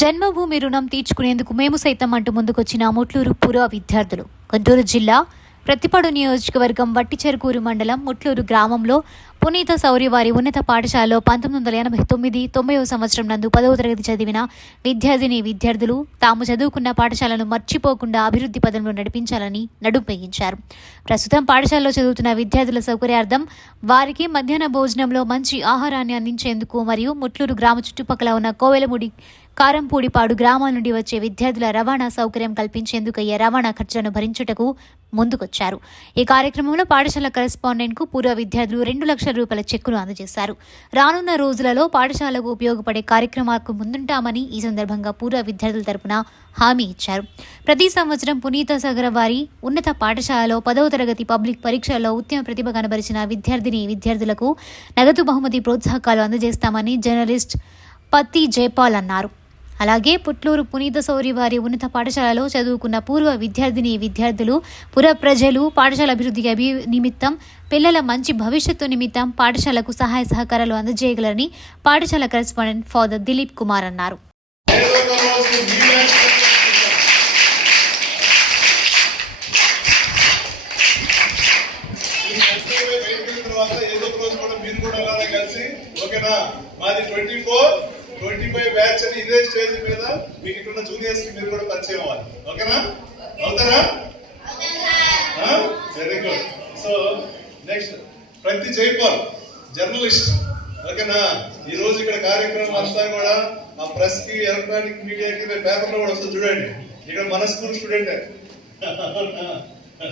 జన్మభూమి రుణం తీర్చుకునేందుకు మేము సైతం అంటూ ముందుకొచ్చిన ముట్లూరు పూర్వ విద్యార్థులు. గుంటూరు జిల్లా ప్రతిపాడు నియోజకవర్గం వట్టిచెరుకూరు మండలం ముట్లూరు గ్రామంలో పునీత శౌర్యవారి ఉన్నత పాఠశాలలో పంతొమ్మిది వందల ఎనభై తొమ్మిది తొంభైవ సంవత్సరం నందు పదవ తరగతి చదివిన విద్యార్థిని విద్యార్థులు తాము చదువుకున్న పాఠశాలను మర్చిపోకుండా అభివృద్ధి పదంలో నడిపించాలని నడుంపేయించారు ప్రస్తుతం పాఠశాలలో చదువుతున్న విద్యార్థుల సౌకర్యార్థం వారికి మధ్యాహ్న భోజనంలో మంచి ఆహారాన్ని అందించేందుకు మరియు ముట్లూరు గ్రామ చుట్టుపక్కల ఉన్న కోవెలముడి కారంపూడిపాడు గ్రామాల నుండి వచ్చే విద్యార్థుల రవాణా సౌకర్యం కల్పించేందుకు అయ్యే రవాణా ఖర్చులను భరించుటకు ముందుకొచ్చారు. ఈ కార్యక్రమంలో పాఠశాల కరెస్పాండెంట్కు పూర్వ విద్యార్థులు రెండు లక్షల రూపాయల చెక్కులు అందజేశారు. రానున్న రోజులలో పాఠశాలకు ఉపయోగపడే కార్యక్రమాలకు ముందుంటామని ఈ సందర్భంగా పూర్వ విద్యార్థుల తరపున హామీ ఇచ్చారు. ప్రతి సంవత్సరం పునీత సగర వారి ఉన్నత పాఠశాలలో పదవ తరగతి పబ్లిక్ పరీక్షల్లో ఉత్తమ ప్రతిభ కనబరిచిన విద్యార్థిని విద్యార్థులకు నగదు బహుమతి ప్రోత్సాహకాలు అందజేస్తామని జర్నలిస్ట్ పత్తి జైపాల్ అన్నారు. అలాగే పుట్లూరు పునీత సౌరి వారి ఉన్నత పాఠశాలలో చదువుకున్న పూర్వ విద్యార్థిని విద్యార్థులు పుర ప్రజలు పాఠశాల అభివృద్ధికి అభి నిమిత్తం పిల్లల మంచి భవిష్యత్తు నిమిత్తం పాఠశాలకు సహాయ సహకారాలు అందజేయగలరని పాఠశాల కరెస్పాండెంట్ ఫాదర్ దిలీప్ కుమార్ అన్నారు. ఓకేనా? మాది twenty four. Twenty five batch అని ఇదే స్టేజ్ మీద మీకు ఇక్కడ ఉన్న జూనియర్స్కి మీరు కూడా పరిచయం అవ్వాలి. ఓకేనా? అవుతారా? వెరీ గుడ్ సో నెక్స్ట్ ప్రతి జైపాల్ జర్నలిస్ట్. ఓకేనా? ఈ రోజు ఇక్కడ కార్యక్రమం అంతా కూడా ఆ ప్రెస్కి ఎలక్ట్రానిక్ మీడియాకి పేపర్లో కూడా వస్తుంది చూడండి. ఇక్కడ మన స్కూల్ స్టూడెంట్.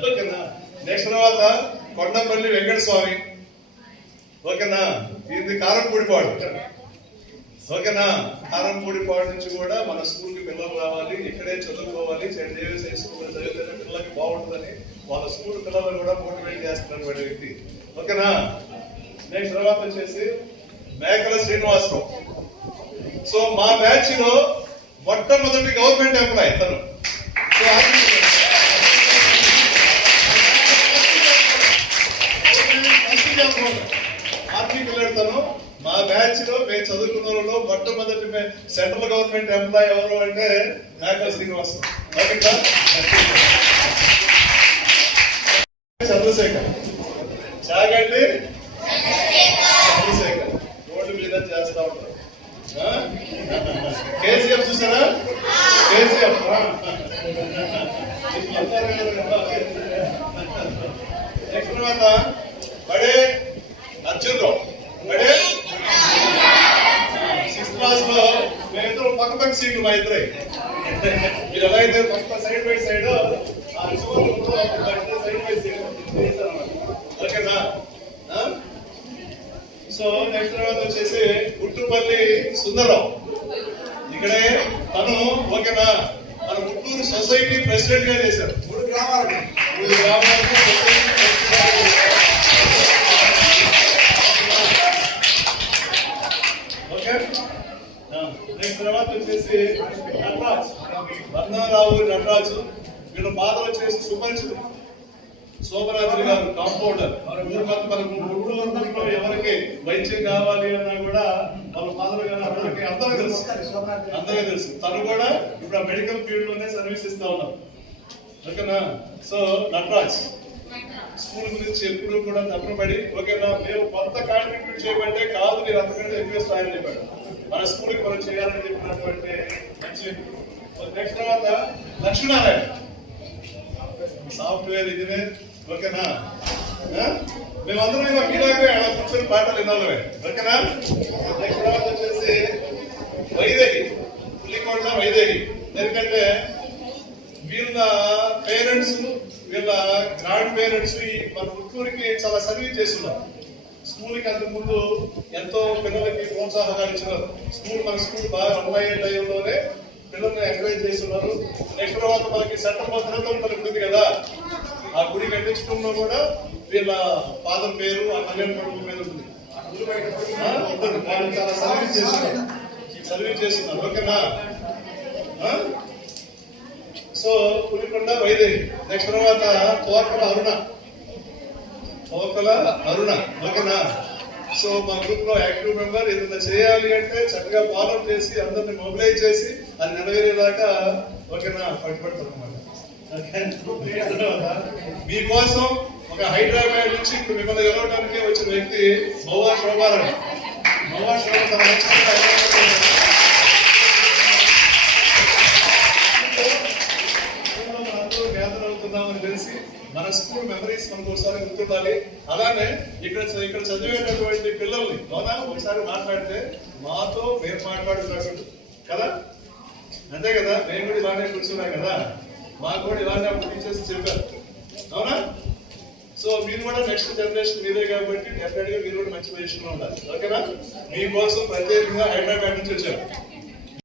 ఓకేనా? నెక్స్ట్ తర్వాత కొండపల్లి వెంకట స్వామి ఓకేనా ఇది కారంపూడిపాడు ఓకేనా కారంపూడిపాడు నుంచి కూడా మన స్కూల్కి పిల్లలు రావాలి ఇక్కడే చదువుకోవాలి సెయింట్ స్కూల్ చదివితే పిల్లలకి బాగుంటుందని వాళ్ళ స్కూల్ పిల్లలు కూడా మోటివేట్ చేస్తున్నటువంటి వ్యక్తి ఓకేనా నేను తర్వాత వచ్చేసి మేకల శ్రీనివాసరావు సో మా బ్యాచ్లో మొట్టమొదటి గవర్నమెంట్ ఎంప్లాయ్ తను సో ఆర్టికల్ మా బ్యాచ్లో మేము చదువుకున్న వాళ్ళు మొట్టమొదటి మే- సెంట్రల్ గవర్నమెంట్ ఎంప్లాయ్ ఎవరు అంటే మేకల శ్రీనివాసం చంద్రశేఖర్. చాగండి చంద్రశేఖర్. రోడ్డు మీద చేస్తా ఉంటారు. కేసీఎఫ్ చూసారా? కేసీఎఫ్. నెక్స్ట్ తర్వాత పక్క పక్క సీట్లు మా ఇద్దరే. మీరు ఎలా అయితే పక్క సైడ్ బై సైడ్ ఆ చివరి సైడ్ బై సైడ్ ఓకేనా? ఆ? సో నెక్స్ట్ తర్వాత వచ్చేసి గుట్టుపల్లి సుందరం. ఇక్కడే తను ఓకేనా? మన గుంటూరు సొసైటీ ప్రెసిడెంట్గా చేశారు. బంగారావు నటరాజు వీళ్ళ ఫాదర్ వచ్చేసి సుపరిచితులు. సోమరాజు గారు కాంపౌండర్ మొత్తం మన గుంటూరు మొత్తంలో ఎవరికి వైద్యం కావాలి అన్నా కూడా వాళ్ళ ఫాదర్ గారు అందరికి అందరూ తెలుసు. అందరికీ తెలుసు. తను కూడా ఇప్పుడు ఆ మెడికల్ ఫీల్డ్లోనే సర్వీస్ ఇస్తా ఉన్నాం ఓకేనా? సో నటరాజ్ స్కూల్ గురించి ఎప్పుడు కూడా తప్పబడి ఓకేనా? మేము కొంత కాంట్రిబ్యూట్ చేయమంటే కాదు మీరు అంతకంటే ఎక్కువ స్థాయిని చెప్పాడు మన స్కూల్కి మనం చేయాలని చెప్పినటువంటి మంచి నెక్స్ట్ తర్వాత లక్ష్మీనారాయణ. సాఫ్ట్వేర్ ఇంజనీర్ ఓకేనా మేమందరం ఇలా మీలాగే అలా కూర్చొని పాటలు వినాలమే ఓకేనా నెక్స్ట్ తర్వాత వచ్చేసి వైదేహి పులికొండ వైదేహి ఎందుకంటే వీళ్ళ పేరెంట్స్ వీళ్ళ గ్రాండ్ పేరెంట్స్ మన ఉత్తూరికి చాలా సర్వీస్ చేస్తున్నారు. స్కూల్కి అంతకు ముందు ఎంతో పిల్లలకి ప్రోత్సాహకాలు ఇచ్చినారు స్కూల్ మన స్కూల్ బాగా అమ్మాయి టైంలోనే పిల్లల్ని ఎంకరేజ్ చేస్తున్నారు. నెక్స్ట్ తర్వాత మనకి చట్ట భద్రత మనకి కదా. ఆ గుడి కట్టించడంలో కూడా వీళ్ళ ఫాదర్ పేరు ఆ కళ్యాణ మండపం మీద ఉంటుంది. వాళ్ళు చాలా సర్వీస్ చేస్తున్నారు. సర్వీస్ చేస్తున్నారు. ఓకేనా? సో పులికొండ వైదేవి. నెక్స్ట్ తర్వాత తోకల అరుణ. తోకల అరుణ. ఓకేనా? సో మా గ్రూప్లో యాక్టివ్ మెంబర్ ఏదైనా చేయాలి అంటే చక్కగా ఫాలో చేసి అందరిని మొబిలైజ్ చేసి అది నెరవేరేదాకా ఓకేనా పట్టుబడతాం అనమాట మీకోసం ఒక హైదరాబాద్ నుంచి ఇప్పుడు మిమ్మల్ని గెలవడానికి వచ్చిన వ్యక్తి మౌవా శోభారాణి మౌవా శోభ అవుతున్నామని తెలిసి మన స్కూల్ మెమరీస్ మనకు ఒకసారి గుర్తుండాలి. అలానే ఇక్కడ ఇక్కడ చదివేటటువంటి పిల్లల్ని అవునా ఒకసారి మాట్లాడితే మాతో మేము మాట్లాడుతున్నట్టు కదా? అంతే కదా? మేము కూడా ఇలానే కూర్చున్నాం కదా? మాకు కూడా ఇలానే అప్పుడు టీచర్స్ చెప్పారు. అవునా? సో మీరు కూడా నెక్స్ట్ జనరేషన్ మీరే కాబట్టి డెఫినెట్గా మీరు కూడా మంచి పొజిషన్లో ఉండాలి. ఓకేనా? మీకోసం ప్రత్యేకంగా హైదరాబాద్ నుంచి వచ్చారు.